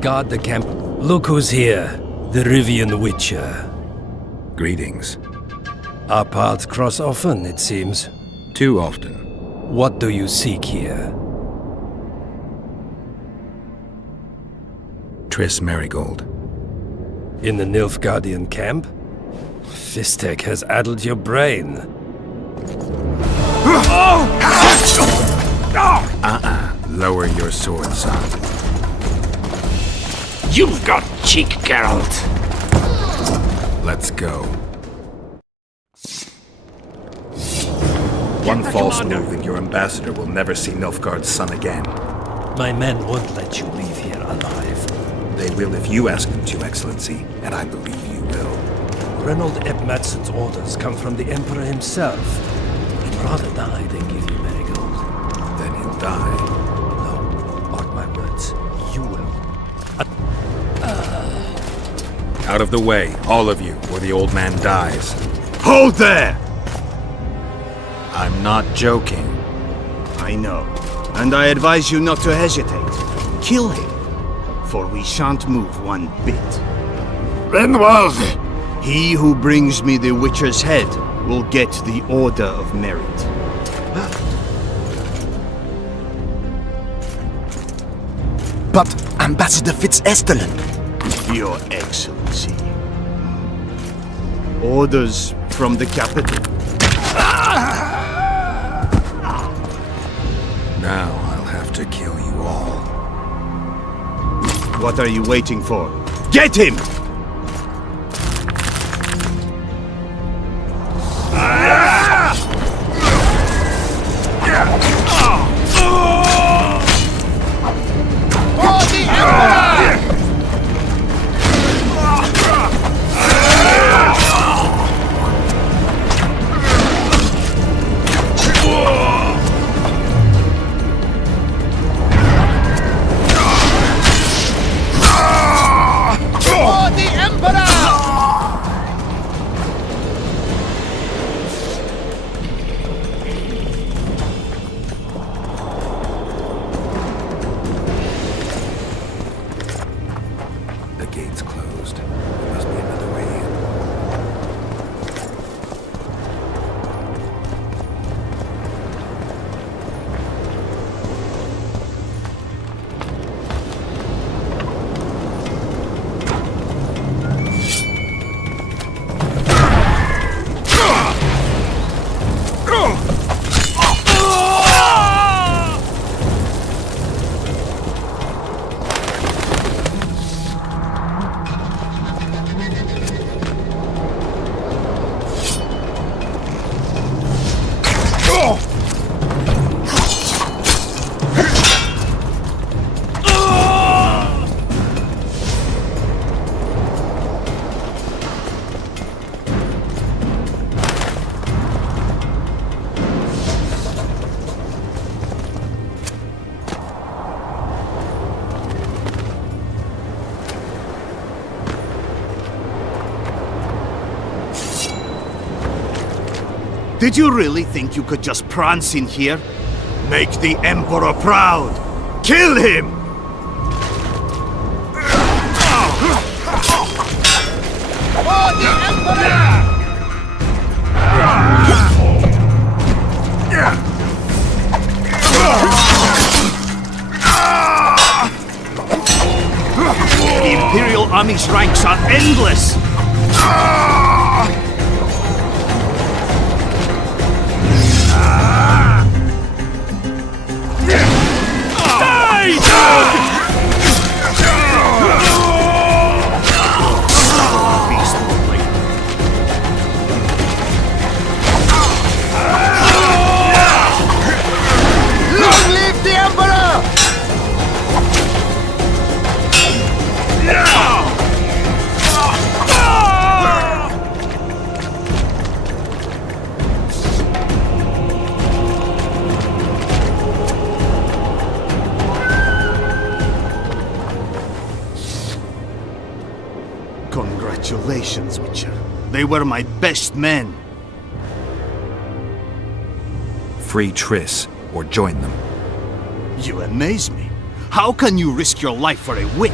guard the camp. Look who's here, the Rivian Witcher. Greetings. Our paths cross often, it seems. Too often. What do you seek here? Triss Marigold. In the Nilfgaardian camp? Fistek has addled your brain. Lower your sword, son. You've got cheek, Geralt. Let's go. One false move and your ambassador will never see Nilfgaard's son again. My men won't let you leave here alive. They will if you ask them to, Excellency, and I believe you will. Reynold Ep Madsen's orders come from the Emperor himself. He'd rather die than give you Marigold. Then he'll die. No, mark my words. You will. Out of the way, all of you, or the old man dies. Hold there! I'm not joking. I know, and I advise you not to hesitate. Kill him, for we shan't move one bit. Renwald! He who brings me the Witcher's head will get the Order of Merit. But Ambassador Fitz-Estelen... Your Excellency. Orders from the capital. Now I'll have to kill you all. What are you waiting for? Get him! The gate's closed. There must be another way in. Did you really think you could just prance in here? Make the Emperor proud! Kill him! For the Emperor! The Imperial Army's ranks are endless! Long live the Emperor! Congratulations, Witcher. They were my best men. Free Triss, or join them. You amaze me. How can you risk your life for a witch?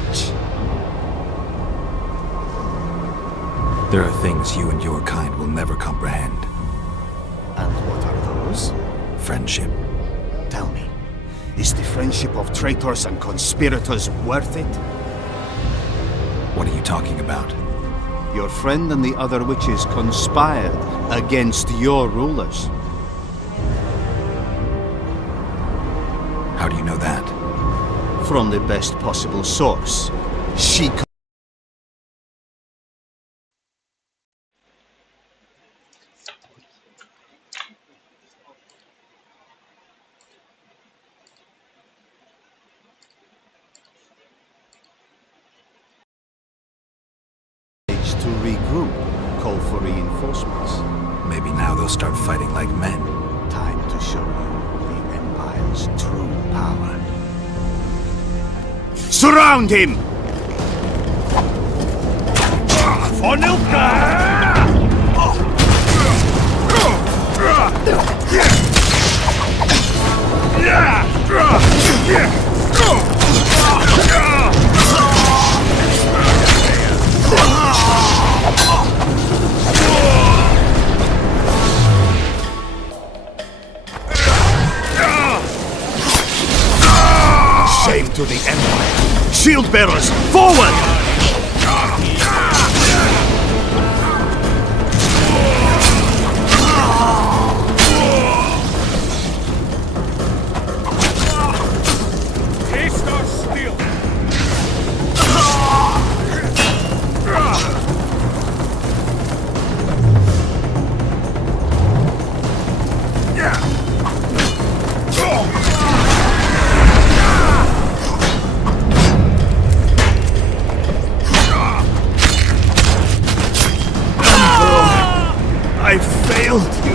There are things you and your kind will never comprehend. And what are those? Friendship. Tell me, is the friendship of traitors and conspirators worth it? What are you talking about? Your friend and the other witches conspired against your rulers. How do you know that? From the best possible source. She to regroup, call for reinforcements. Maybe now they'll start fighting like men. Time to show you the Empire's true power. Surround him! For Shame to the Empire! Shield bearers, forward! I failed you.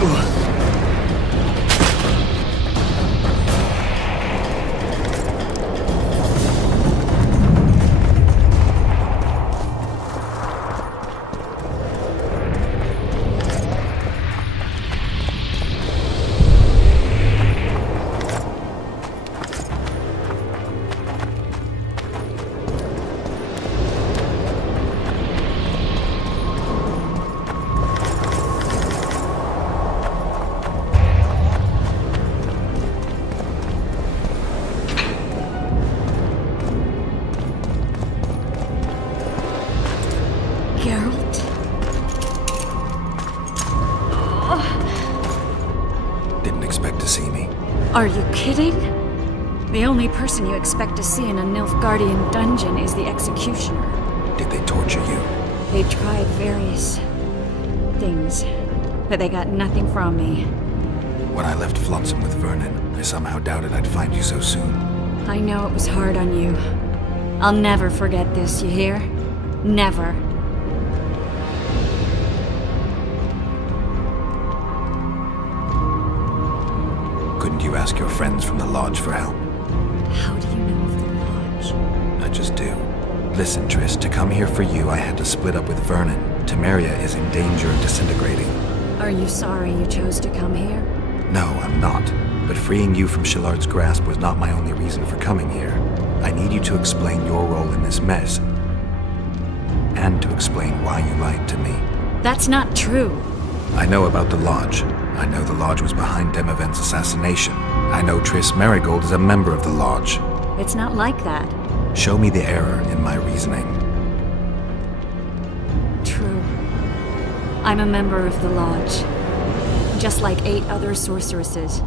Geralt? Didn't expect to see me. Are you kidding? The only person you expect to see in a Nilfgaardian dungeon is the executioner. Did they torture you? They tried various things, but they got nothing from me. When I left Flotsam with Vernon, I somehow doubted I'd find you so soon. I know it was hard on you. I'll never forget this, you hear? Never. Couldn't you ask your friends from the Lodge for help? How do you know of the Lodge? I just do. Listen, Triss, to come here for you, I had to split up with Vernon. Temeria is in danger of disintegrating. Are you sorry you chose to come here? No, I'm not. But freeing you from Shillard's grasp was not my only reason for coming here. I need you to explain your role in this mess. And to explain why you lied to me. That's not true. I know about the Lodge. I know the Lodge was behind Demavend's assassination. I know Triss Marigold is a member of the Lodge. It's not like that. Show me the error in my reasoning. True. I'm a member of the Lodge. Just like 8 other sorceresses.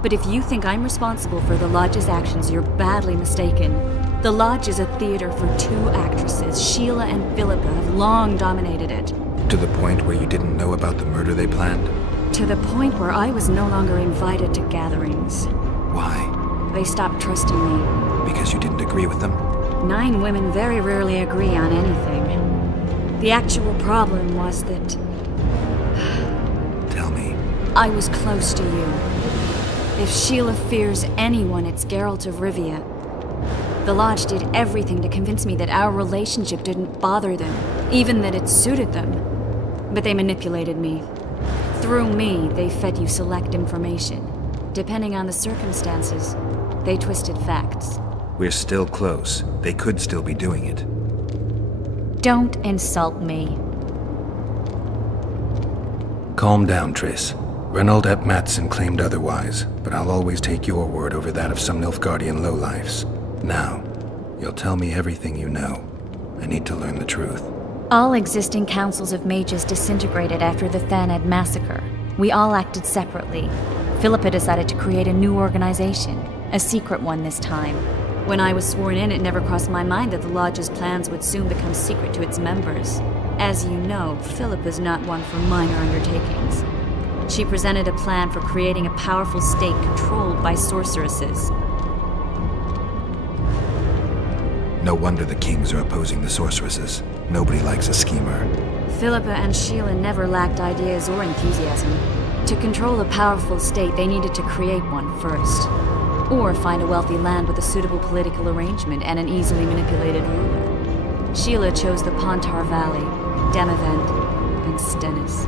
But if you think I'm responsible for the Lodge's actions, you're badly mistaken. The Lodge is a theater for 2 actresses. Sheila and Philippa have long dominated it. To the point where you didn't know about the murder they planned? To the point where I was no longer invited to gatherings. Why? They stopped trusting me. Because you didn't agree with them? 9 women very rarely agree on anything. The actual problem was that Tell me. I was close to you. If Sheila fears anyone, it's Geralt of Rivia. The Lodge did everything to convince me that our relationship didn't bother them, even that it suited them. But they manipulated me. Through me, they fed you select information. Depending on the circumstances, they twisted facts. We're still close. They could still be doing it. Don't insult me. Calm down, Triss. Reynold ep Matson claimed otherwise, but I'll always take your word over that of some Nilfgaardian lowlifes. Now, you'll tell me everything you know. I need to learn the truth. All existing councils of mages disintegrated after the TAMAT massacre. We all acted separately. Philippa decided to create a new organization, a secret one this time. When I was sworn in, it never crossed my mind that the Lodge's plans would soon become secret to its members. As you know, Philippa's not one for minor undertakings. She presented a plan for creating a powerful state controlled by sorceresses. No wonder the kings are opposing the sorceresses. Nobody likes a schemer. Philippa and Sheila never lacked ideas or enthusiasm. To control a powerful state, they needed to create one first. Or find a wealthy land with a suitable political arrangement and an easily manipulated ruler. Sheila chose the Pontar Valley, Demavend, and Stennis.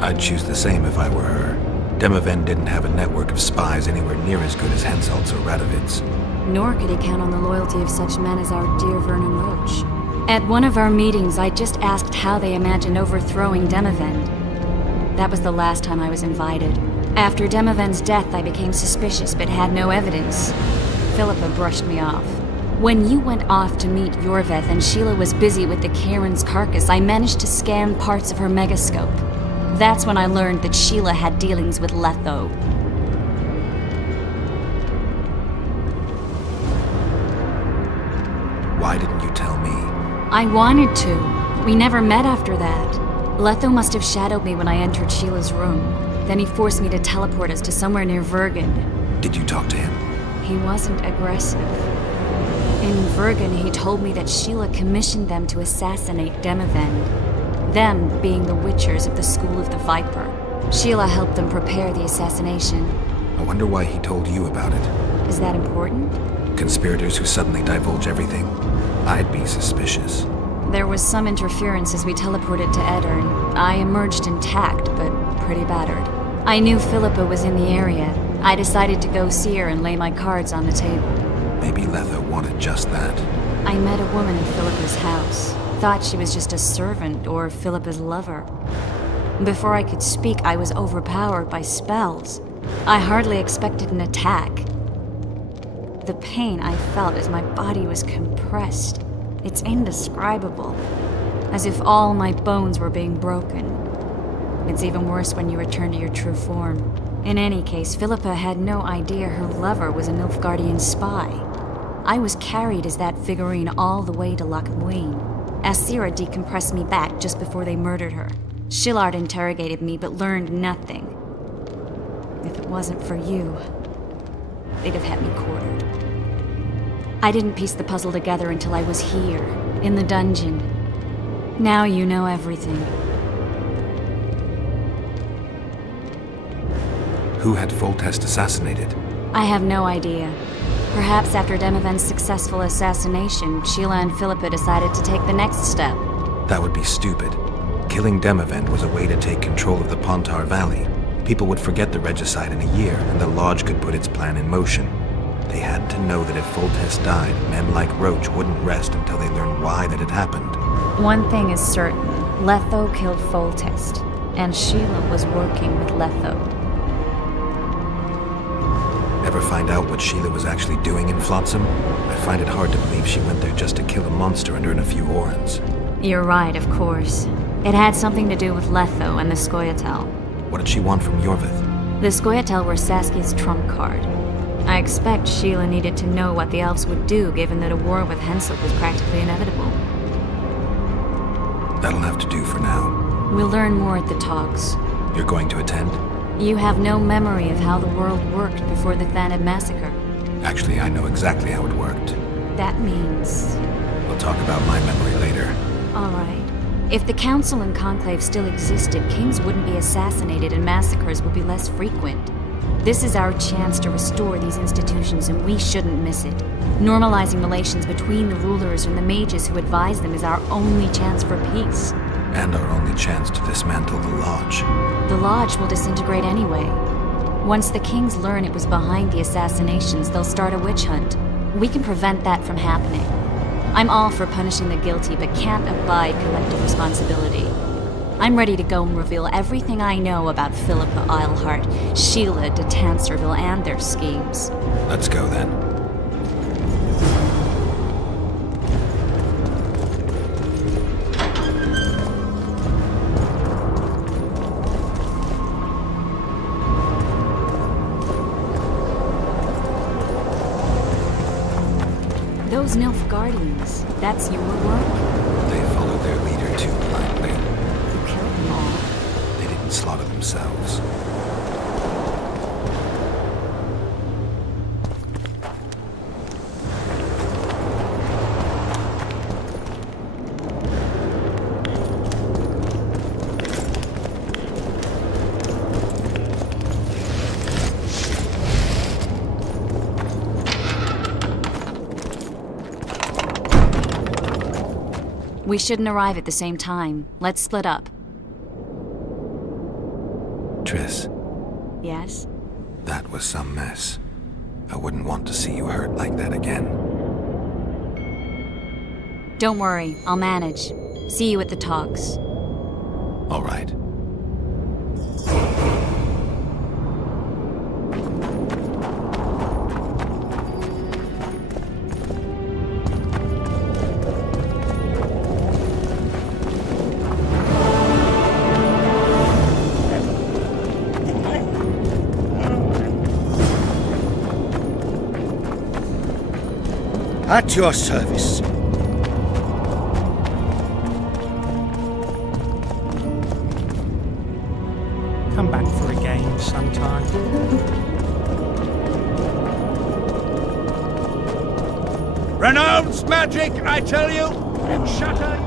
I'd choose the same if I were her. Demavend didn't have a network of spies anywhere near as good as Henselt's or Radovid's. Nor could he count on the loyalty of such men as our dear Vernon Roche. At one of our meetings, I just asked how they imagined overthrowing Demavend. That was the last time I was invited. After Demavend's death, I became suspicious but had no evidence. Philippa brushed me off. When you went off to meet Yorveth and Sheila was busy with the Karen's carcass, I managed to scan parts of her megascope. That's when I learned that Sheila had dealings with Letho. Why didn't you tell me? I wanted to, but we never met after that. Letho must have shadowed me when I entered Sheila's room. Then he forced me to teleport us to somewhere near Vergen. Did you talk to him? He wasn't aggressive. In Vergen, he told me that Sheila commissioned them to assassinate Demavend. Them being the Witchers of the School of the Viper. Sheila helped them prepare the assassination. I wonder why he told you about it. Is that important? Conspirators who suddenly divulge everything. I'd be suspicious. There was some interference as we teleported to Edirn. I emerged intact, but pretty battered. I knew Philippa was in the area. I decided to go see her and lay my cards on the table. Maybe Letho wanted just that. I met a woman in Philippa's house. Thought she was just a servant or Philippa's lover. Before I could speak, I was overpowered by spells. I hardly expected an attack. The pain I felt as my body was compressed. It's indescribable. As if all my bones were being broken. It's even worse when you return to your true form. In any case, Philippa had no idea her lover was a Nilfgaardian spy. I was carried as that figurine all the way to Loch Muin. Asira decompressed me back just before they murdered her. Shillard interrogated me but learned nothing. If it wasn't for you, they'd have had me quartered. I didn't piece the puzzle together until I was here, in the dungeon. Now you know everything. Who had Foltest assassinated? I have no idea. Perhaps after Demavend's successful assassination, Sheila and Philippa decided to take the next step. That would be stupid. Killing Demavend was a way to take control of the Pontar Valley. People would forget the regicide in a year, and the Lodge could put its plan in motion. They had to know that if Foltest died, men like Roche wouldn't rest until they learned why that had happened. One thing is certain. Letho killed Foltest, and Sheila was working with Letho. Ever find out what Sheila was actually doing in Flotsam? I find it hard to believe she went there just to kill a monster and earn a few orans. You're right, of course. It had something to do with Letho and the Scoia'tael. What did she want from Yorveth? The Scoia'tael were Saskia's trump card. I expect Sheila needed to know what the elves would do, given that a war with Henselt was practically inevitable. That'll have to do for now. We'll learn more at the talks. You're going to attend? You have no memory of how the world worked before the TAMAT massacre. Actually, I know exactly how it worked. That means... We'll talk about my memory later. All right. If the Council and Conclave still existed, kings wouldn't be assassinated and massacres would be less frequent. This is our chance to restore these institutions, and we shouldn't miss it. Normalizing relations between the rulers and the mages who advise them is our only chance for peace. And our only chance to dismantle the Lodge. The Lodge will disintegrate anyway. Once the kings learn it was behind the assassinations, they'll start a witch hunt. We can prevent that from happening. I'm all for punishing the guilty, but can't abide collective responsibility. I'm ready to go and reveal everything I know about Philippa Eilhart, Sheila de Tanserville, and their schemes. Let's go then. Those Nilfgaardians, that's your work? They followed their leader too blindly. You killed them all. They didn't slaughter themselves. We shouldn't arrive at the same time. Let's split up. Triss, Yes? that was some mess. I wouldn't want to see you hurt like that again. Don't worry, I'll manage. See you at the talks. All right. At your service. Come back for a game sometime. Renounce magic, I tell you, and shatter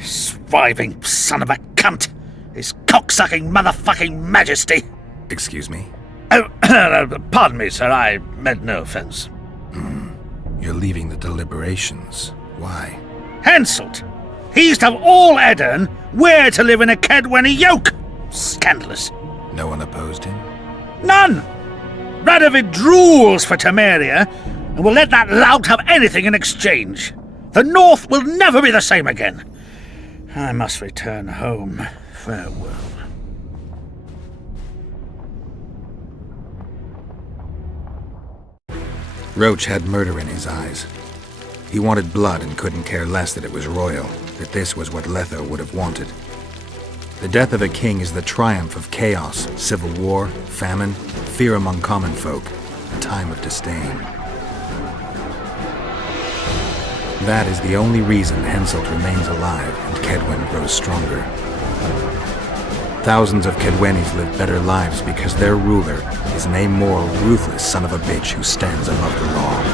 Surviving son of a cunt! His cocksucking motherfucking majesty! Excuse me? Oh, pardon me, sir, I meant no offense. You're leaving the deliberations. Why? Hanseld! He used to have all Eddern where to live in a Kedwenny yoke! Scandalous. No one opposed him? None! Radovid drools for Temeria, and will let that lout have anything in exchange. The North will never be the same again. I must return home. Farewell. Roche had murder in his eyes. He wanted blood and couldn't care less that it was royal, that this was what Letho would have wanted. The death of a king is the triumph of chaos, civil war, famine, fear among common folk, a time of disdain. That is the only reason Henselt remains alive and Kedwen grows stronger. Thousands of Kedwenis live better lives because their ruler is an amoral, ruthless son of a bitch who stands above the law.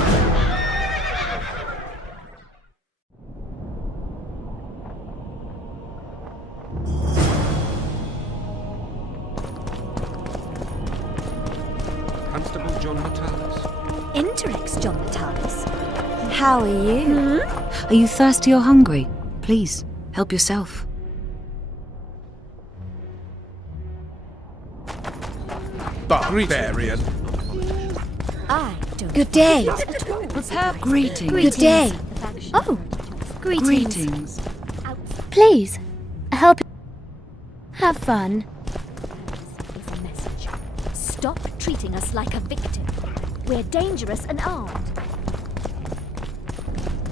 Constable John Natalis. Interex, John Natalis. How are you? Are you thirsty or hungry? Please, help yourself. Barbarian. I don't. Good day. Greetings. Good day. Oh, Greetings. please, help. Have fun. Stop treating us like a victim. We're dangerous and armed.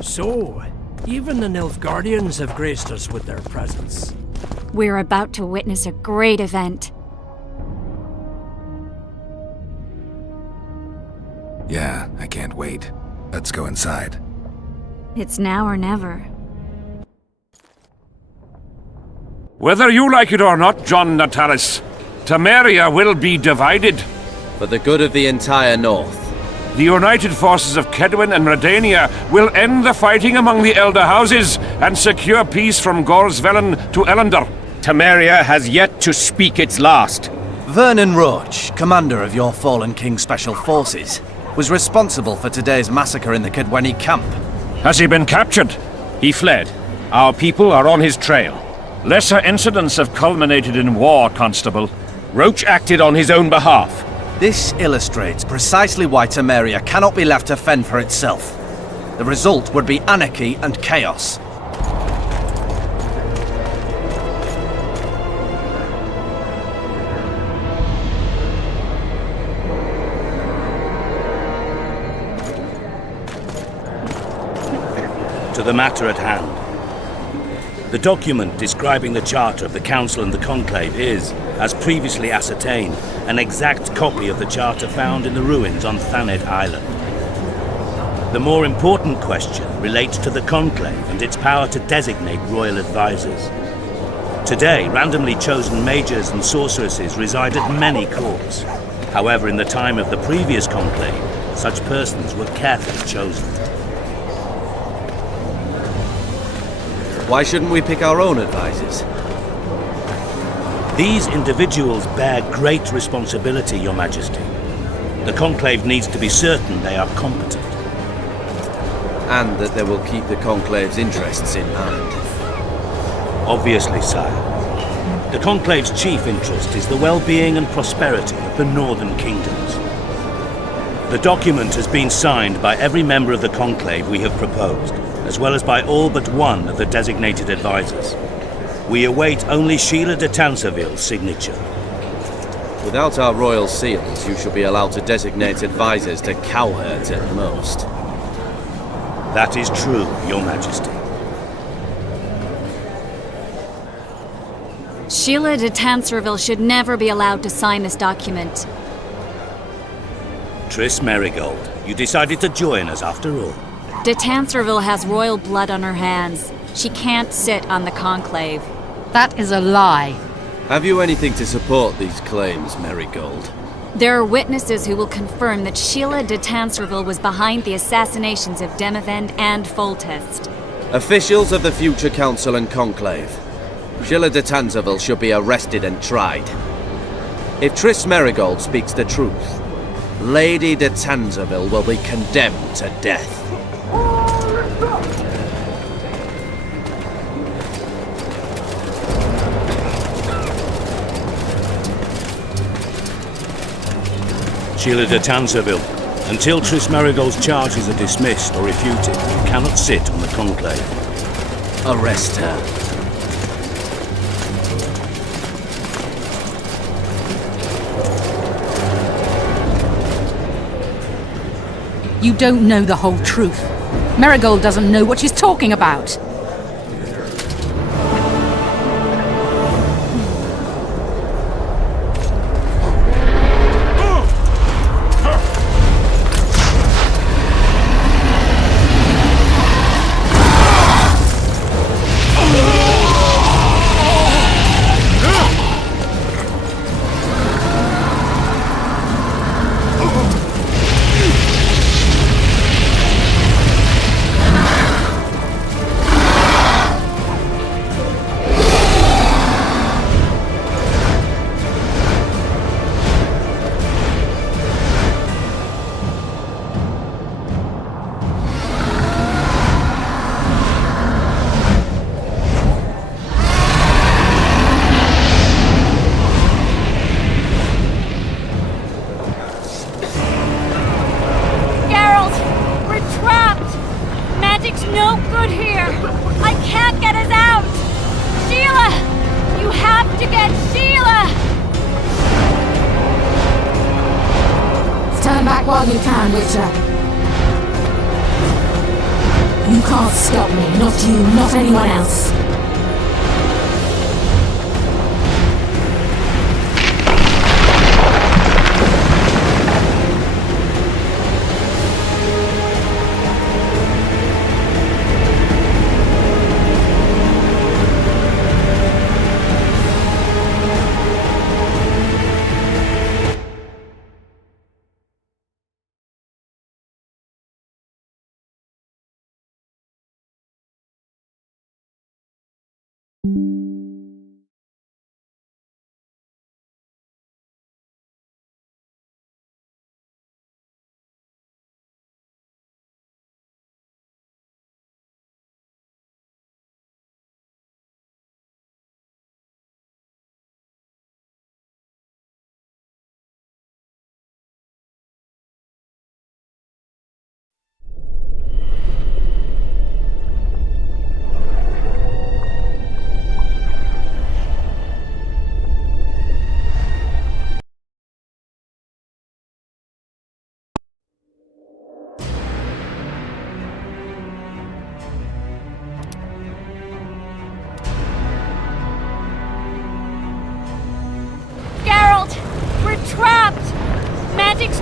So, even the Nilfgaardians have graced us with their presence. We're about to witness a great event. Yeah, I can't wait. Let's go inside. It's now or never. Whether you like it or not, John Natalis, Temeria will be divided. For the good of the entire North. the united forces of Kedwin and Redania will end the fighting among the Elder Houses and secure peace from Gorsvelen to Ellender. Temeria has yet to speak its last. Vernon Roche, commander of your fallen King's Special Forces, was responsible for today's massacre in the Kedweni camp. Has he been captured? He fled. Our people are on his trail. Lesser incidents have culminated in war, Constable. Roche acted on his own behalf. This illustrates precisely why Temeria cannot be left to fend for itself. The result would be anarchy and chaos. To the matter at hand. The document describing the charter of the Council and the Conclave is, as previously ascertained, an exact copy of the charter found in the ruins on Thanet Island. The more important question relates to the Conclave and its power to designate royal advisors. Today, randomly chosen mages and sorceresses reside at many courts. However, in the time of the previous Conclave, such persons were carefully chosen. Why shouldn't we pick our own advisors? These individuals bear great responsibility, Your Majesty. The Conclave needs to be certain they are competent. And that they will keep the Conclave's interests in mind. Obviously, sire. The Conclave's chief interest is the well-being and prosperity of the northern kingdoms. The document has been signed by every member of the Conclave we have proposed, as well as by all but one of the designated advisors. We await only Sheila de Tanserville's signature. Without our royal seals, you should be allowed to designate advisors to cowherds at most. That is true, Your Majesty. Sheila de Tanserville should never be allowed to sign this document. Triss Merigold, you decided to join us after all. De Tanserville has royal blood on her hands. She can't sit on the Conclave. That is a lie. Have you anything to support these claims, Merigold? There are witnesses who will confirm that Sheila de Tanserville was behind the assassinations of Demavend and Foltest. Officials of the future Council and Conclave. Sheila de Tanserville should be arrested and tried. If Triss Merigold speaks the truth, Lady de Tanserville will be condemned to death. Sheila de Tanserville, until Triss Merigold's charges are dismissed or refuted, you cannot sit on the Conclave. Arrest her. You don't know the whole truth. Marigold doesn't know what she's talking about. no good here. I can't get us out. Sheila! You have to get Sheila! Stand back while you can, Witcher. You can't stop me. Not you, not anyone else.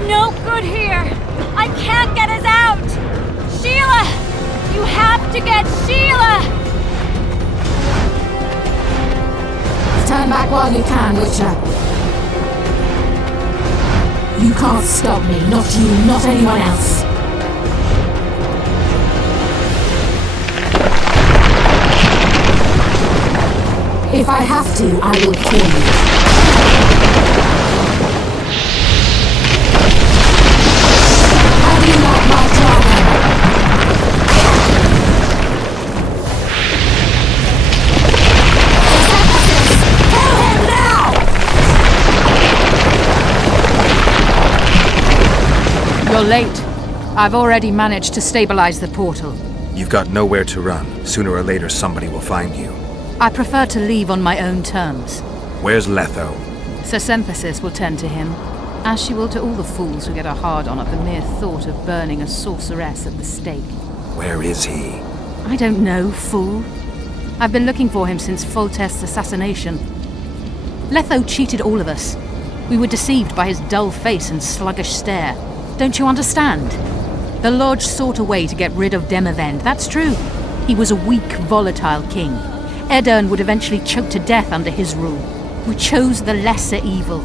no good here. I can't get us out. Sheila! You have to get Sheila! Turn back while you can, Witcher. You can't stop me. Not you, not anyone else. If I have to, I will kill you. How do you like my dragon? Kill him now! You're late. I've already managed to stabilize the portal. You've got nowhere to run. Sooner or later, somebody will find you. I prefer to leave on my own terms. Where's Letho? Sir Synthesis will tend to him, as she will to all the fools who get a hard-on at the mere thought of burning a sorceress at the stake. Where is he? I don't know, fool. I've been looking for him since Foltest's assassination. Letho cheated all of us. We were deceived by his dull face and sluggish stare. Don't you understand? The Lodge sought a way to get rid of Demavend, that's true. He was a weak, volatile king. Edirn would eventually choke to death under his rule. We chose the lesser evil.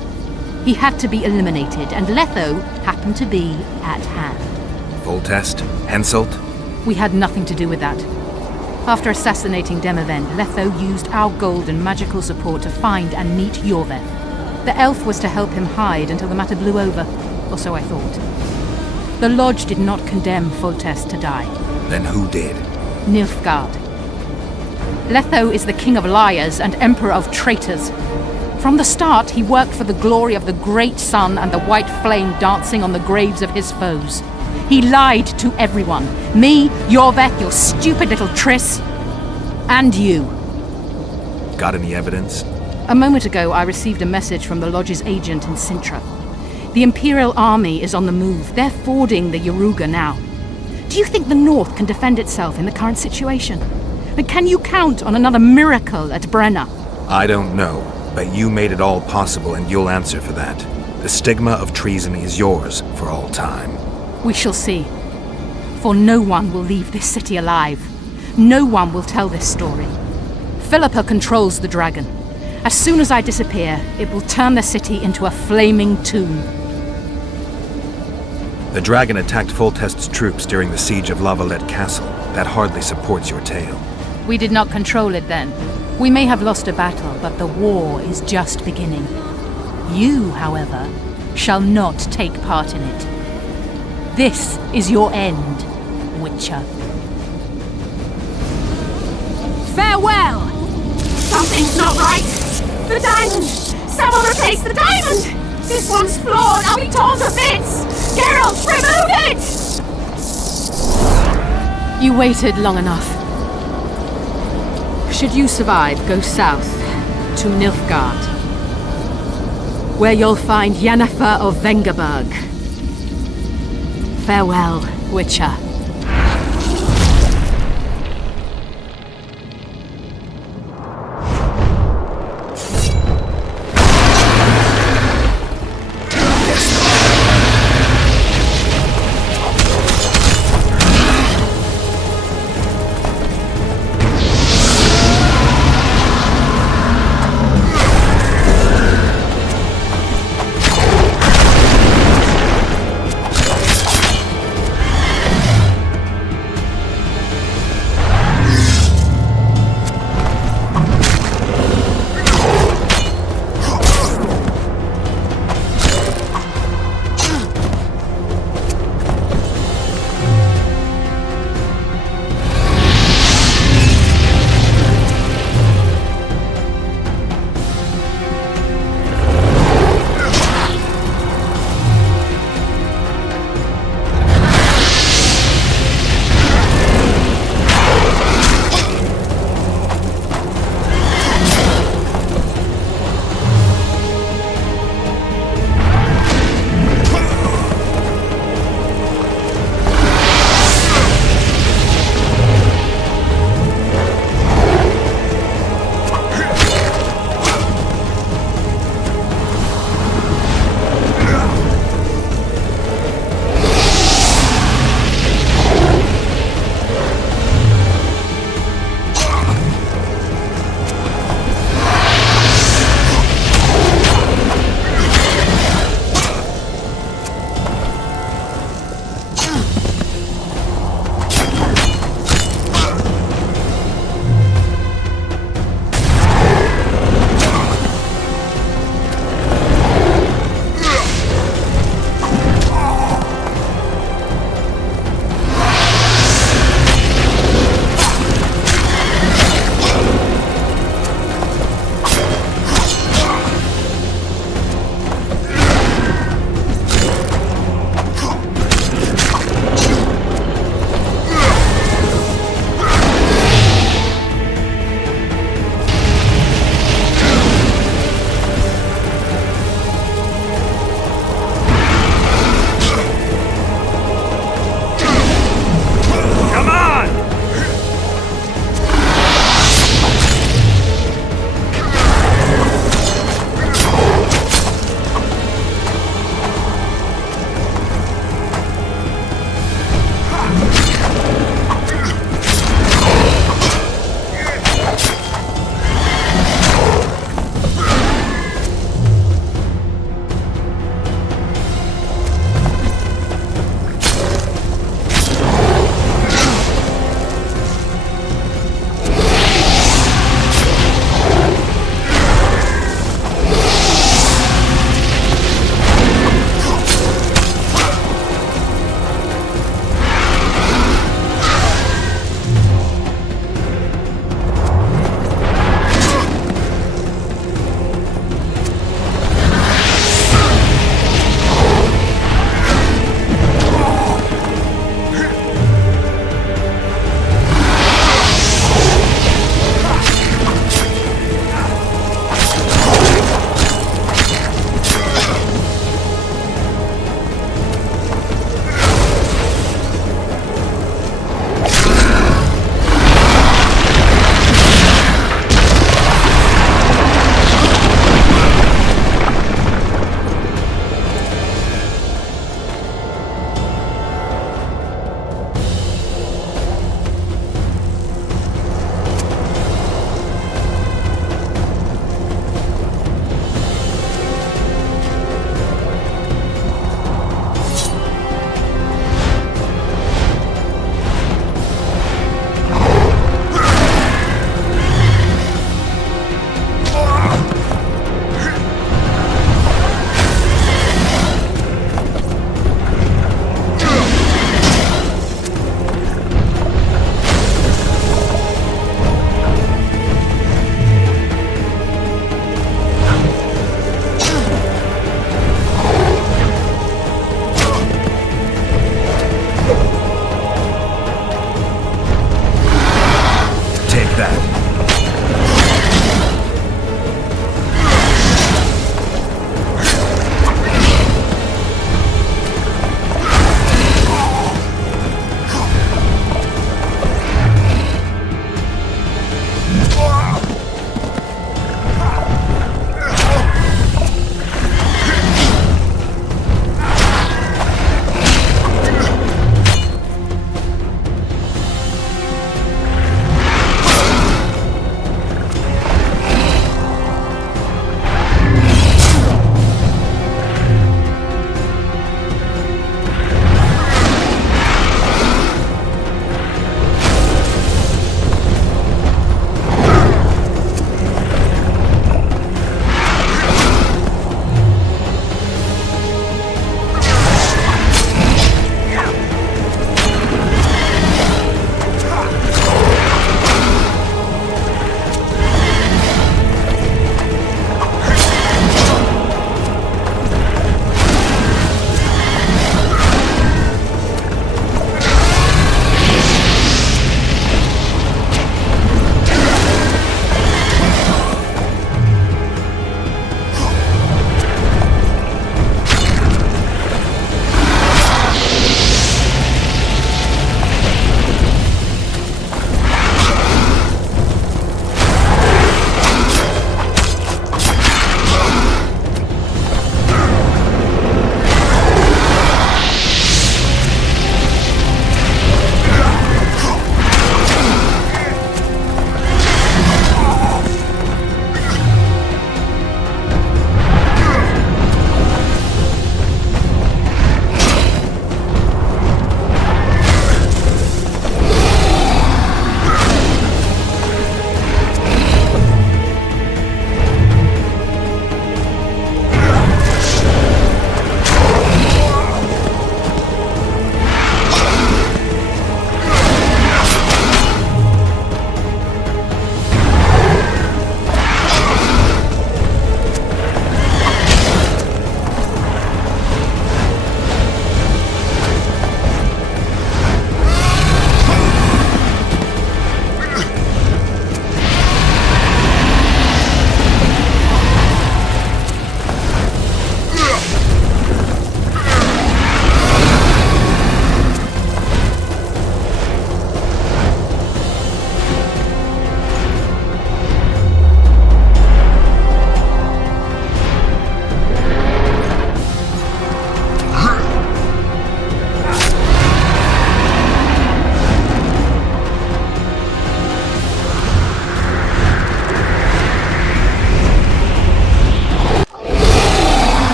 He had to be eliminated, and Letho happened to be at hand. Foltest? Henselt? We had nothing to do with that. After assassinating Demavend, Letho used our gold and magical support to find and meet Yorveth. The elf was to help him hide until the matter blew over, or so I thought. The Lodge did not condemn Foltest to die. Then who did? Nilfgaard. Letho is the king of liars and emperor of traitors. From the start, he worked for the glory of the great sun and the white flame dancing on the graves of his foes. He lied to everyone. Me, Yorveth, your stupid little Triss, and you. Got any evidence? A moment ago, I received a message from the Lodge's agent in Sintra. The Imperial Army is on the move. They're fording the Yaruga now. Do you think the North can defend itself in the current situation? But can you count on another miracle at Brenna? I don't know, but you made it all possible and you'll answer for that. The stigma of treason is yours for all time. We shall see. For no one will leave this city alive. No one will tell this story. Philippa controls the dragon. As soon as I disappear, it will turn the city into a flaming tomb. The dragon attacked Foltest's troops during the siege of La Valette Castle. That hardly supports your tale. We did not control it then. We may have lost a battle, but the war is just beginning. You, however, shall not take part in it. This is your end, Witcher. Farewell! Something's not right! The diamond! Someone replace the diamond! This one's flawed! I'll be torn to bits! Geralt, remove it! You waited long enough. Should you survive, go south to Nilfgaard, where you'll find Yennefer of Vengerberg. Farewell, Witcher.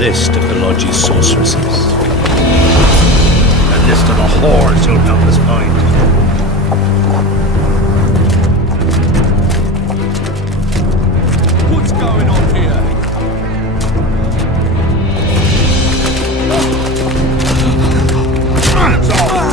list of the Lodge's sorceresses. A list of the whores you'll help us find. What's going on here? Hands off!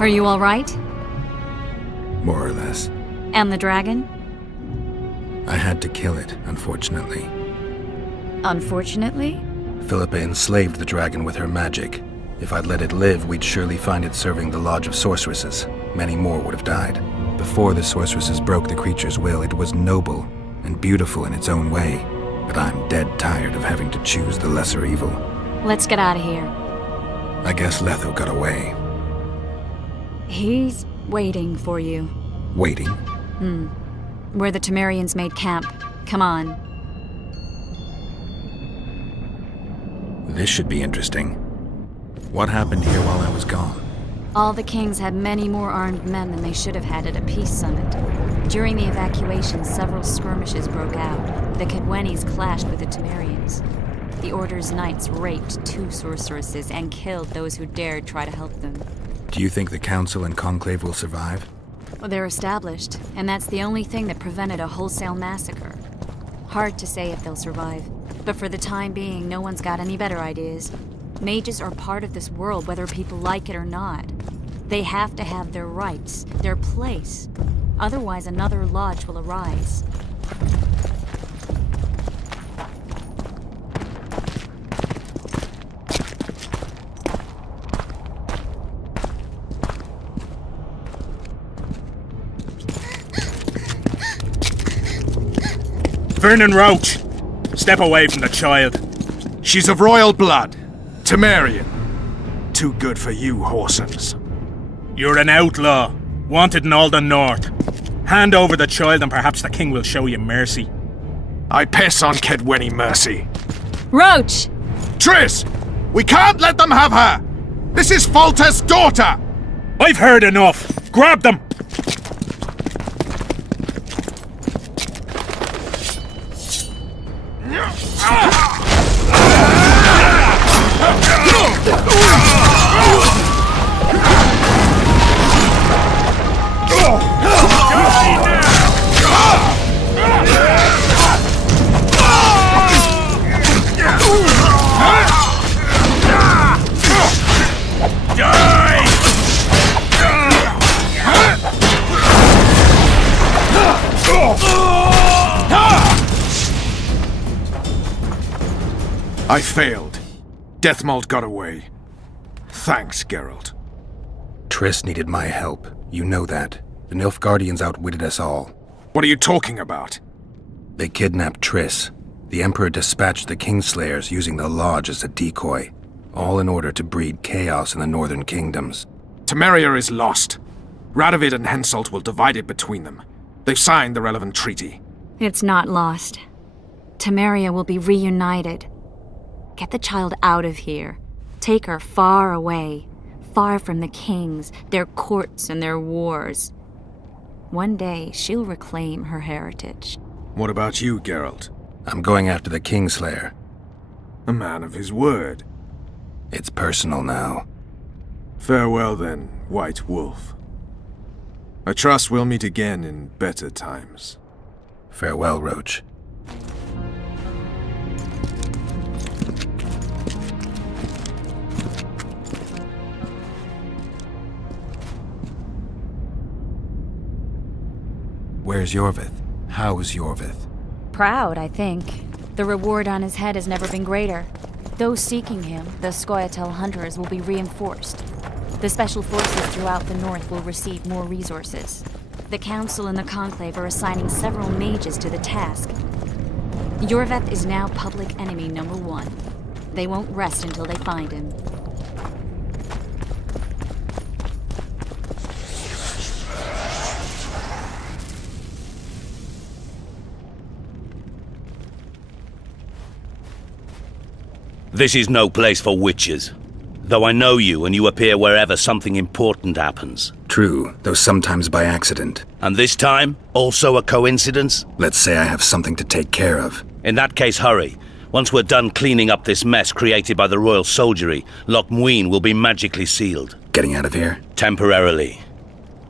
Are you all right? More or less. And the dragon? I had to kill it, unfortunately. Unfortunately? Philippa enslaved the dragon with her magic. If I'd let it live, we'd surely find it serving the Lodge of Sorceresses. Many more would have died. Before the sorceresses broke the creature's will, it was noble and beautiful in its own way. But I'm dead tired of having to choose the lesser evil. Let's get out of here. I guess Letho got away. He's waiting for you. Waiting? Where the Temerians made camp. Come on. This should be interesting. What happened here while I was gone? All the kings had many more armed men than they should have had at a peace summit. During the evacuation, several skirmishes broke out. The Kedwenis clashed with the Temerians. The Order's knights raped 2 sorceresses and killed those who dared try to help them. Do you think the Council and Conclave will survive? Well, they're established, and that's the only thing that prevented a wholesale massacre. Hard to say if they'll survive, but for the time being, no one's got any better ideas. Mages are part of this world, whether people like it or not. They have to have their rights, their place. Otherwise, another lodge will arise. Vernon Roche! Step away from the child. She's of royal blood. Temerian. Too good for you, Horsens. You're an outlaw, wanted in all the north. Hand over the child and perhaps the king will show you mercy. I piss on Kedweni mercy. Roche! Triss! We can't let them have her! This is Foltest's daughter! I've heard enough! Grab them! I failed. Deathmold got away. Thanks, Geralt. Triss needed my help. You know that. The Nilfgaardians outwitted us all. What are you talking about? They kidnapped Triss. The Emperor dispatched the Kingslayers using the Lodge as a decoy, all in order to breed chaos in the northern kingdoms. Temeria is lost. Radovid and Henselt will divide it between them. They've signed the relevant treaty. It's not lost. Temeria will be reunited. Get the child out of here. Take her far away, far from the kings, their courts, and their wars. One day, she'll reclaim her heritage. What about you, Geralt? I'm going after the Kingslayer. A man of his word. It's personal now. Farewell then, White Wolf. I trust we'll meet again in better times. Farewell, Roche. Where's Yorvith? How's Yorvith? Proud, I think. The reward on his head has never been greater. Those seeking him, the Scoia'tael hunters, will be reinforced. The special forces throughout the north will receive more resources. The Council and the Conclave are assigning several mages to the task. Yorvith is now public enemy #1. They won't rest until they find him. This is no place for witches. Though I know you and you appear wherever something important happens. True, though sometimes by accident. And this time, also a coincidence? Let's say I have something to take care of. In that case, hurry. Once we're done cleaning up this mess created by the royal soldiery, Loch Muin will be magically sealed. Getting out of here? Temporarily.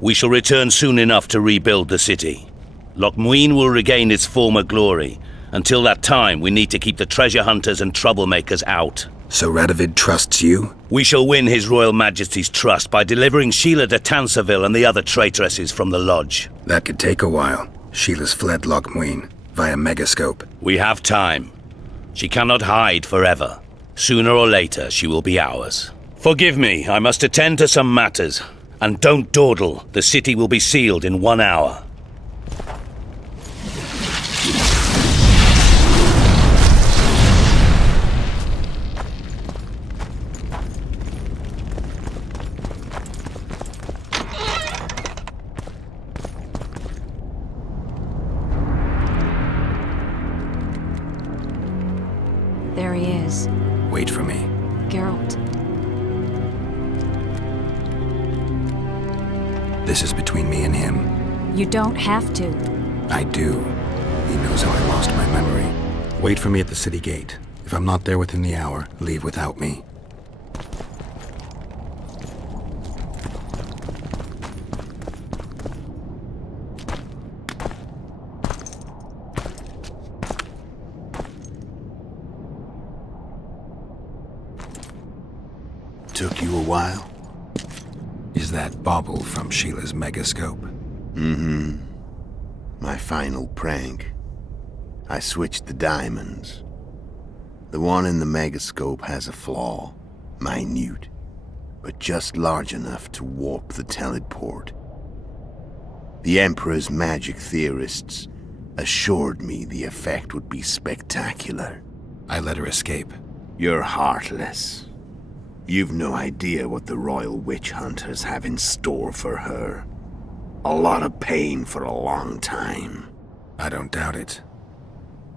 We shall return soon enough to rebuild the city. Loch Muin will regain its former glory. Until that time, we need to keep the treasure hunters and troublemakers out. So Radovid trusts you? We shall win His Royal Majesty's trust by delivering Sheila de Tansarville and the other traitresses from the lodge. That could take a while. Sheila's fled Loch Muin via megascope. We have time. She cannot hide forever. Sooner or later, she will be ours. Forgive me, I must attend to some matters. And don't dawdle. The city will be sealed in 1 hour. There he is. Wait for me. Geralt. This is between me and him. You don't have to. I do. He knows how I lost my memory. Wait for me at the city gate. If I'm not there within the hour, leave without me. Took you a while? Is that bauble from Sheila's megascope? Mm-hmm. My final prank. I switched the diamonds. The one in the megascope has a flaw. Minute. But just large enough to warp the teleport. The Emperor's magic theorists assured me the effect would be spectacular. I let her escape. You're heartless. You've no idea what the royal witch hunters have in store for her. A lot of pain for a long time. I don't doubt it.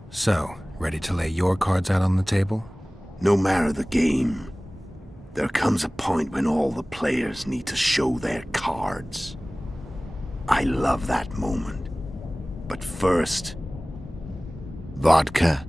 So, ready to lay your cards out on the table? No matter the game, there comes a point when all the players need to show their cards. I love that moment. But first, vodka.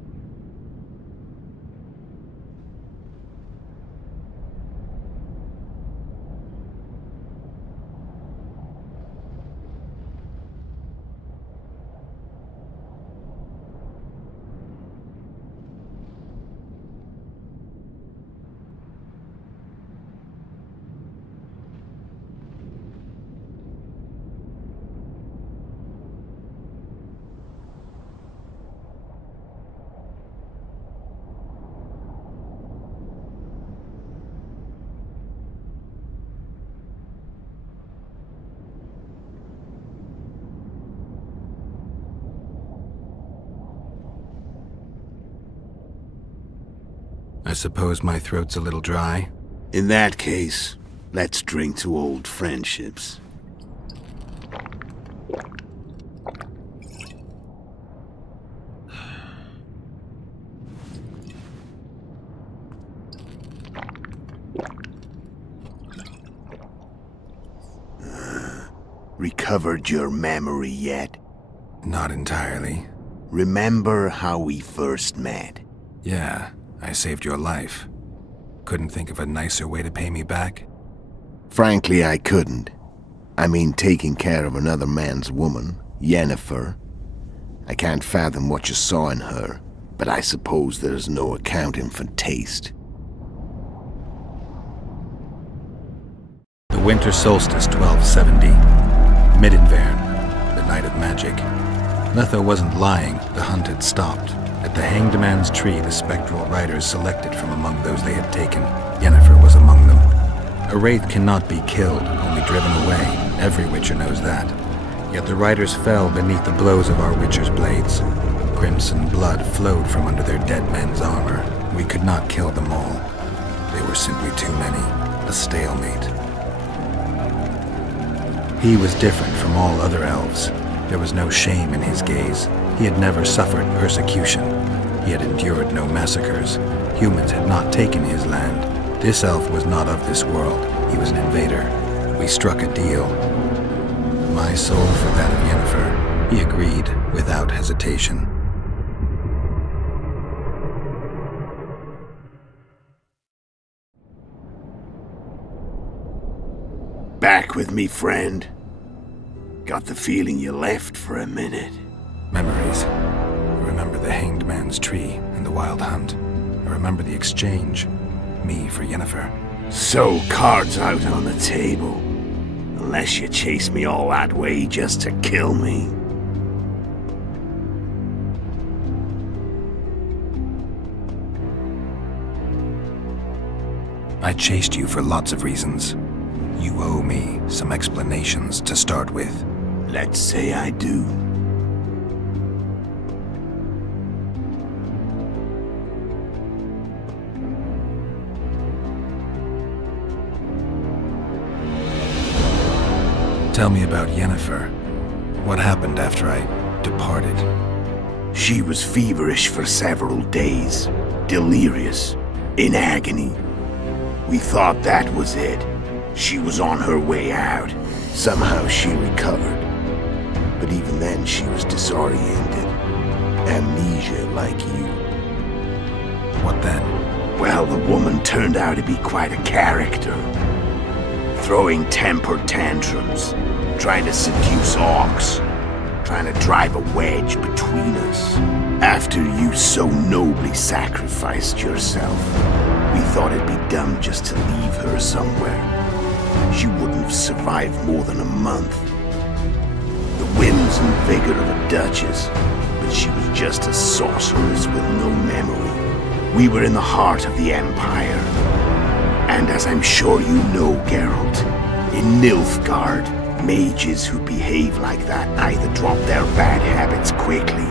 I suppose my throat's a little dry? In that case, let's drink to old friendships. recovered your memory yet? Not entirely. Remember how we first met? Yeah, I saved your life. Couldn't think of a nicer way to pay me back? Frankly, I couldn't. I mean, taking care of another man's woman, Yennefer. I can't fathom what you saw in her, but I suppose there's no accounting for taste. The winter solstice 1270. Midinvern, the night of magic. Letho wasn't lying, the hunt had stopped. At the Hanged Man's Tree, the spectral riders selected from among those they had taken. Yennefer was among them. A wraith cannot be killed, only driven away. Every witcher knows that. Yet the riders fell beneath the blows of our witcher's blades. Crimson blood flowed from under their dead men's armor. We could not kill them all. They were simply too many. A stalemate. He was different from all other elves. There was no shame in his gaze. He had never suffered persecution. He had endured no massacres. Humans had not taken his land. This elf was not of this world. He was an invader. We struck a deal. My soul for that of Yennefer. He agreed without hesitation. Back with me, friend. Got the feeling you left for a minute. Memories. I remember the Hanged Man's Tree and the Wild Hunt. I remember the exchange. Me for Yennefer. So, cards out on the table. Unless you chase me all that way just to kill me. I chased you for lots of reasons. You owe me some explanations to start with. Let's say I do. Tell me about Yennefer. What happened after I departed? She was feverish for several days, delirious, in agony. We thought that was it. She was on her way out. Somehow she recovered. But even then she was disoriented. Amnesia like you. What then? Well, the woman turned out to be quite a character. Throwing temper tantrums, trying to seduce orcs, trying to drive a wedge between us. After you so nobly sacrificed yourself, we thought it'd be dumb just to leave her somewhere. She wouldn't have survived more than a month. The whims and vigor of a duchess, but she was just a sorceress with no memory. We were in the heart of the Empire. And as I'm sure you know, Geralt, in Nilfgaard, mages who behave like that either drop their bad habits quickly,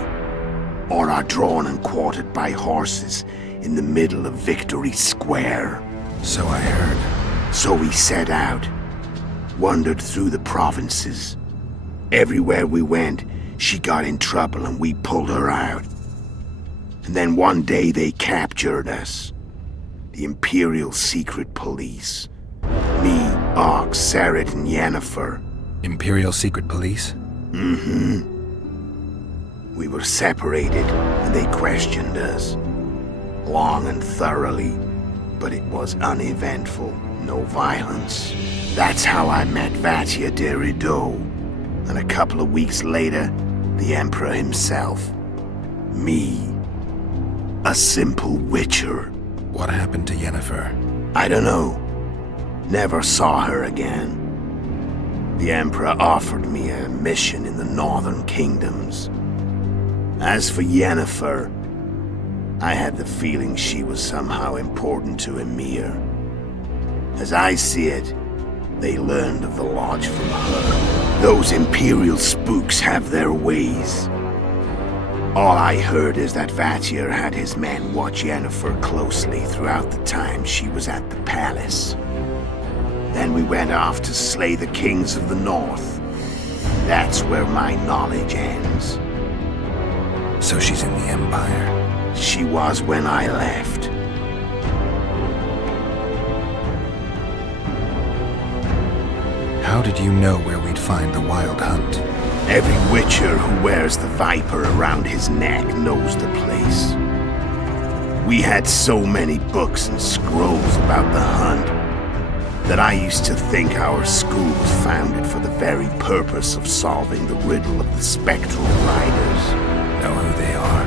or are drawn and quartered by horses in the middle of Victory Square. So I heard. So we set out, wandered through the provinces. Everywhere we went, she got in trouble and we pulled her out. And then one day they captured us. The Imperial Secret Police. Me, Ox, Serret, and Yennefer. Imperial Secret Police? Mm-hmm. We were separated, and they questioned us. Long and thoroughly, but it was uneventful, no violence. That's how I met Vatia de Rideau, and a couple of weeks later, the Emperor himself. Me, a simple witcher. What happened to Yennefer? I don't know. Never saw her again. The Emperor offered me a mission in the northern kingdoms. As for Yennefer, I had the feeling she was somehow important to Emir. As I see it, they learned of the Lodge from her. Those Imperial spooks have their ways. All I heard is that Vatir had his men watch Yennefer closely throughout the time she was at the palace. Then we went off to slay the kings of the north. That's where my knowledge ends. So she's in the Empire? She was when I left. How did you know where we'd find the Wild Hunt? Every witcher who wears the viper around his neck knows the place. We had so many books and scrolls about the hunt that I used to think our school was founded for the very purpose of solving the riddle of the spectral riders. Know who they are?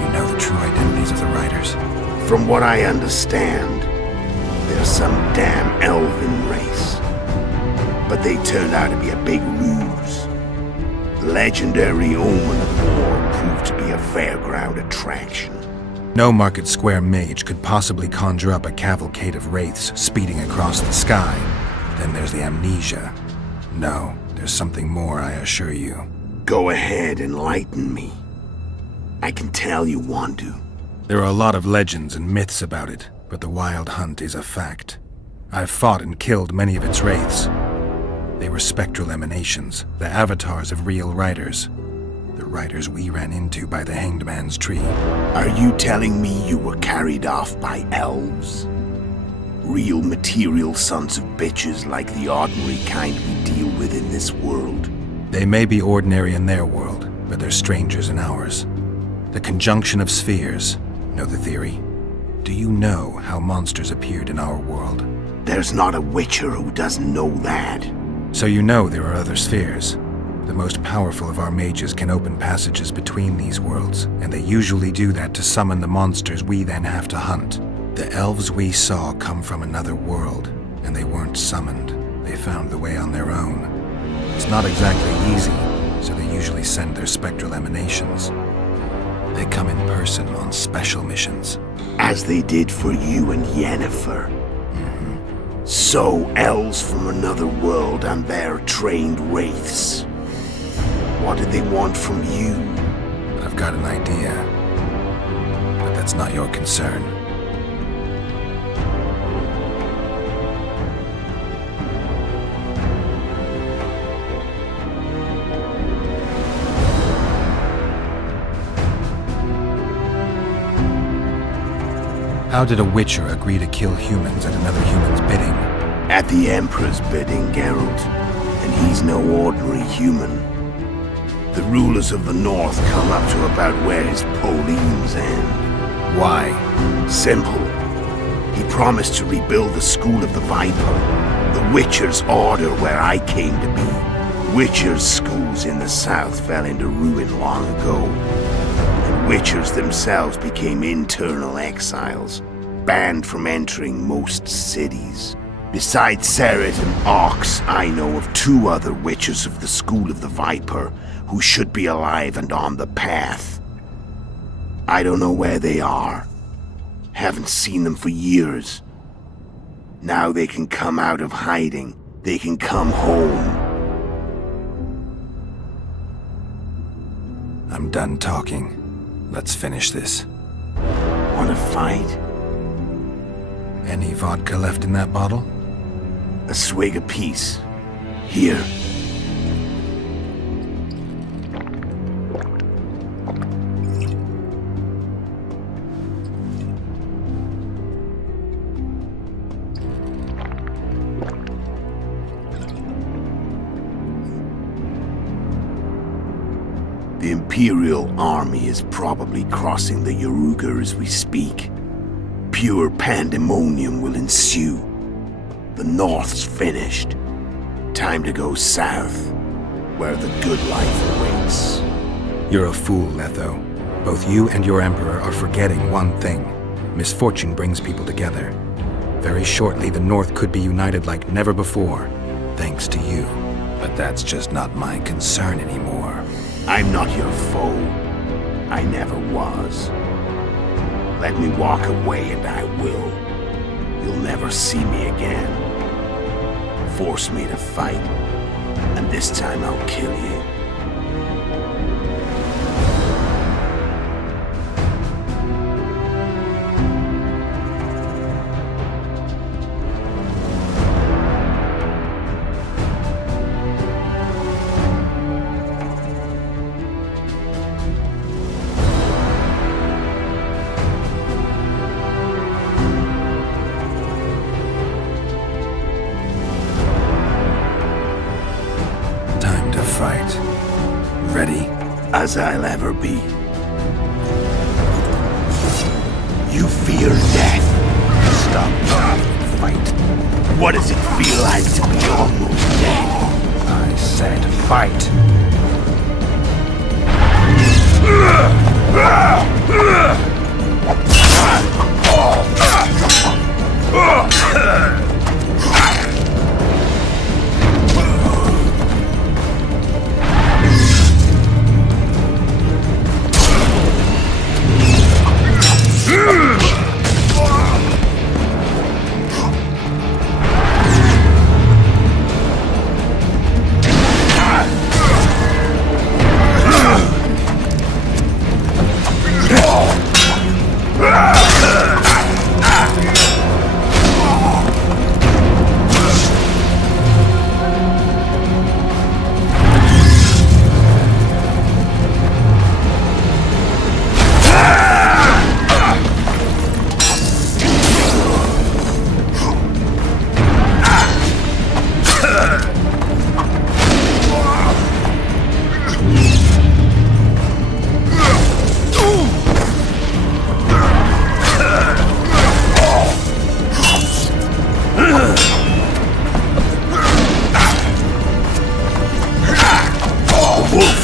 You know the true identities of the riders? From what I understand, they're some damn elven race. But they turned out to be a big ruse. The legendary omen of war proved to be a fairground attraction. No Market Square mage could possibly conjure up a cavalcade of wraiths speeding across the sky. Then there's the amnesia. No, there's something more, I assure you. Go ahead, enlighten me. I can tell you want to. There are a lot of legends and myths about it, but the Wild Hunt is a fact. I've fought and killed many of its wraiths. They were spectral emanations, the avatars of real riders. The riders we ran into by the Hanged Man's Tree. Are you telling me you were carried off by elves? Real material sons of bitches like the ordinary kind we deal with in this world? They may be ordinary in their world, but they're strangers in ours. The conjunction of spheres. Know the theory? Do you know how monsters appeared in our world? There's not a witcher who doesn't know that. So you know there are other spheres. The most powerful of our mages can open passages between these worlds, and they usually do that to summon the monsters we then have to hunt. The elves we saw come from another world, and they weren't summoned. They found the way on their own. It's not exactly easy, so they usually send their spectral emanations. They come in person on special missions. As they did for you and Yennefer. So, elves from another world and their trained wraiths. What did they want from you? I've got an idea, but that's not your concern. How did a witcher agree to kill humans at another human's bidding? At the Emperor's bidding, Geralt. And he's no ordinary human. The rulers of the North come up to about where his Pauline's end. Why? Simple. He promised to rebuild the School of the Viper, the Witcher's Order where I came to be. Witcher's schools in the South fell into ruin long ago. Witchers themselves became internal exiles, banned from entering most cities. Besides Seret and Ox, I know of 2 other witchers of the School of the Viper who should be alive and on the path. I don't know where they are. Haven't seen them for years. Now they can come out of hiding. They can come home. I'm done talking. Let's finish this. Want to fight? Any vodka left in that bottle? A swig apiece. Here. The Imperial army is probably crossing the Yaruga as we speak. Pure pandemonium will ensue. The North's finished. Time to go south, where the good life awaits. You're a fool, Letho. Both you and your Emperor are forgetting one thing. Misfortune brings people together. Very shortly, the North could be united like never before, thanks to you. But that's just not my concern anymore. I'm not your foe. I never was. Let me walk away and I will. You'll never see me again. Force me to fight, and this time I'll kill you. as I'll ever be. You fear death. Stop talking and fight. What does it feel like to be almost dead? I said fight.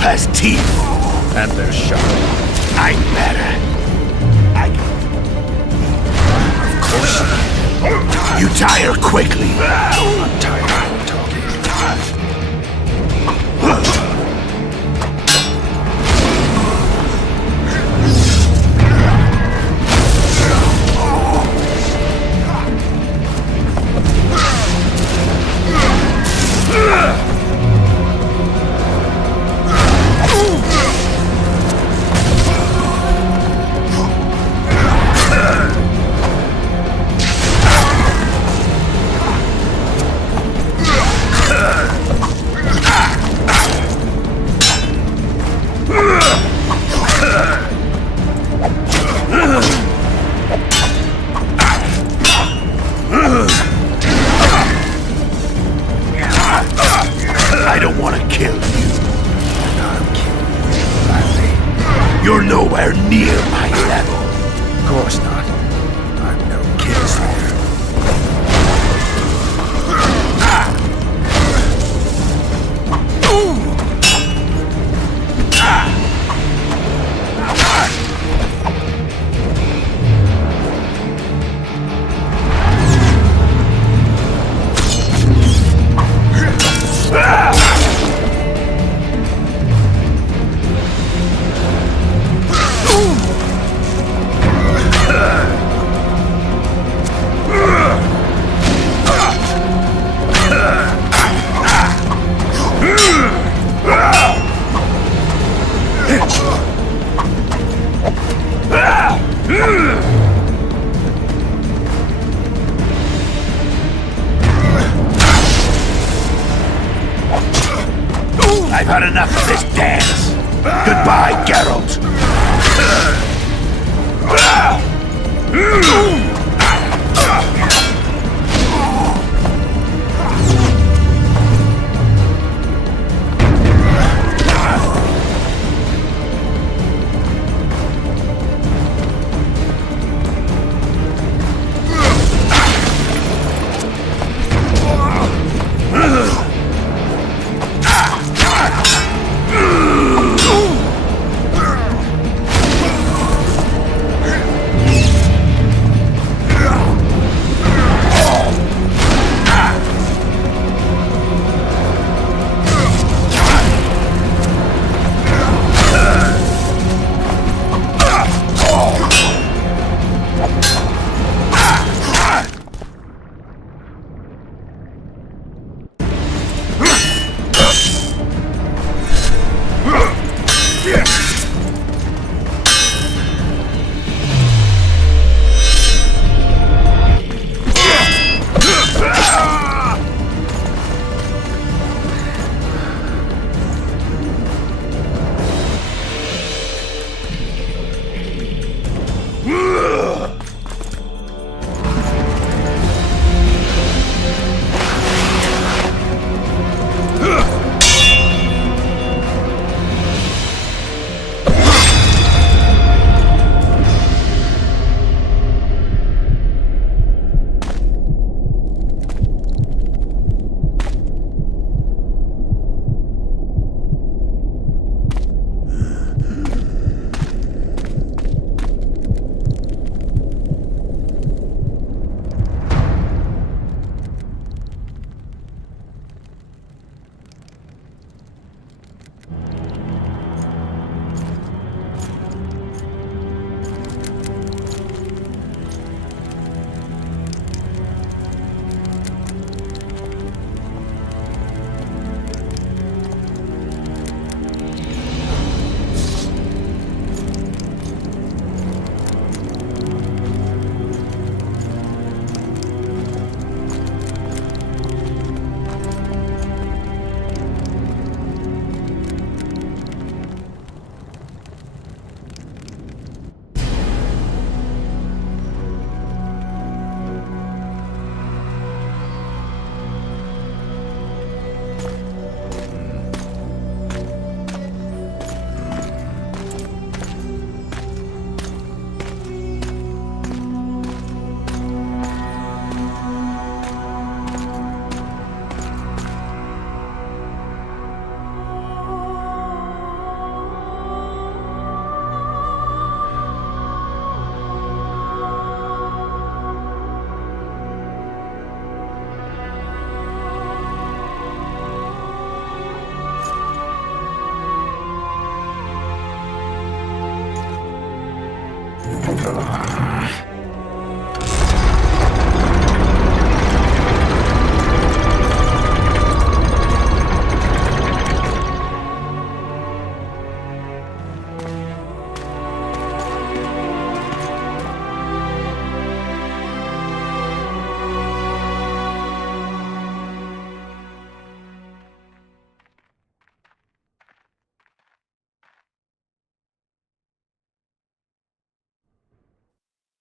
Has teeth. And they're sharp. I'm better. Of course. You tire quickly. I'm tired of talking. I don't want to kill you. I'll kill you gladly. You're nowhere near my level. Of course not. I'm no kingslayer. I've had enough of this dance. Goodbye, Geralt.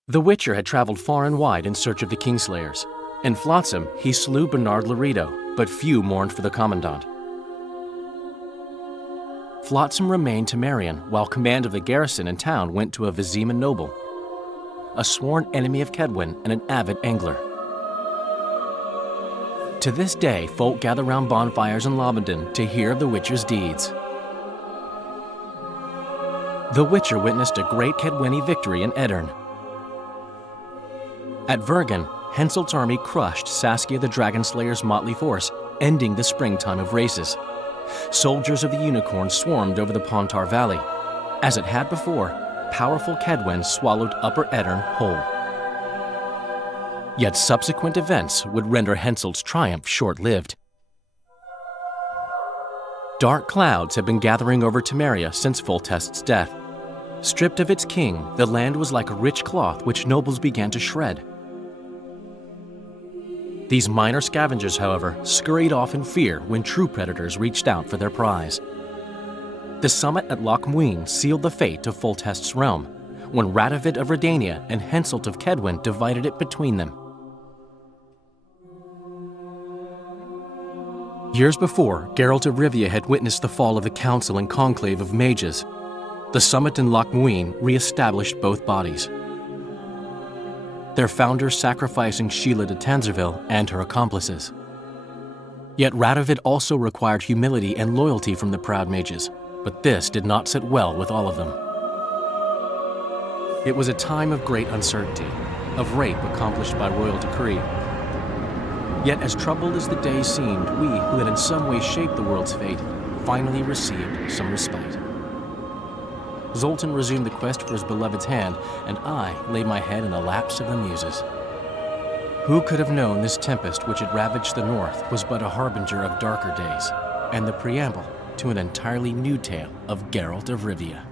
The Witcher had traveled far and wide in search of the Kingslayers. In Flotsam, he slew Bernard Laredo, but few mourned for the Commandant. Flotsam remained Temerian, while command of the garrison and town went to a Vizima noble, a sworn enemy of Kedwen and an avid angler. To this day, folk gather round bonfires in Lobenden to hear of the Witcher's deeds. The Witcher witnessed a great Kedweni victory in Edirn. At Vergen, Henselt's army crushed Saskia the Dragonslayer's motley force, ending the springtime of races. Soldiers of the Unicorn swarmed over the Pontar Valley. As it had before, powerful Kedwen swallowed Upper Edirn whole. Yet subsequent events would render Henselt's triumph short-lived. Dark clouds had been gathering over Temeria since Foltest's death. Stripped of its king, the land was like a rich cloth which nobles began to shred. These minor scavengers, however, scurried off in fear when true predators reached out for their prize. The summit at Loch Muin sealed the fate of Foltest's realm, when Radovid of Redania and Henselt of Kedwen divided it between them. Years before, Geralt of Rivia had witnessed the fall of the Council and Conclave of Mages. The summit in Loch Muin re-established both bodies, their founders sacrificing Sheila de Tanzerville and her accomplices. Yet Radovid also required humility and loyalty from the proud mages, but this did not sit well with all of them. It was a time of great uncertainty, of rape accomplished by royal decree. Yet as troubled as the days seemed, we, who had in some way shaped the world's fate, finally received some respite. Zoltan resumed the quest for his beloved's hand, and I laid my head in a lapse of the muses. Who could have known this tempest which had ravaged the north was but a harbinger of darker days, and the preamble to an entirely new tale of Geralt of Rivia.